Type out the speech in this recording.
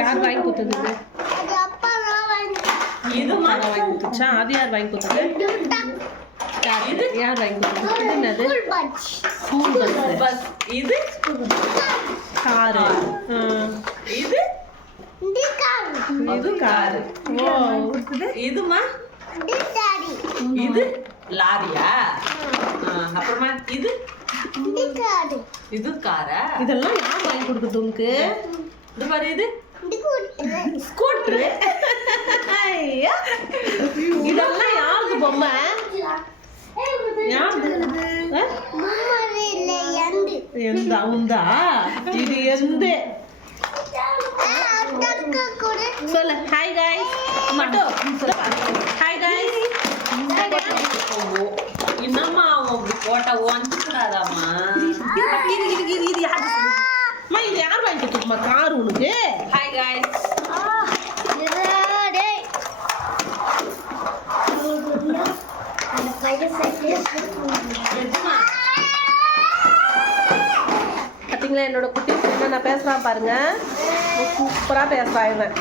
யார் வாங்கி கொடுத்தது இதுமா வாங்கி கொடுத்துச்சா? அது யார் வாங்கி கொடுத்தது? யார் வாங்கி கொடுத்தது? இது என்னது? School bus. இது காரு. இது இது காரு. ஓ இதுமா இது லாரியா? அப்புறமா இது இது காரா? இதெல்லாம் யார் வாங்கி கொடுக்குது உனக்கு? இது பாரு இது ஸ்கூட்டரு. இதெல்லாம் யாருக்கு பொம்மை? யாரு? எந்த உந்தா? இது எந்த? சொல்லு ஹாய் காய்ஸ். மட்டும் ஹாய் காய்ஸ். என்னம்மா அவங்க போட்டா ஒன்று கூடாதாம்மா? இது யார் வாங்கி கொடுத்துருமா கார் உனக்கு? Hi guys. பார்த்தீங்களா என்னோட குட்டி என்ன நான் பேசுகிறான் பாருங்க. சூப்பராக பேசுகிறான் இவன்.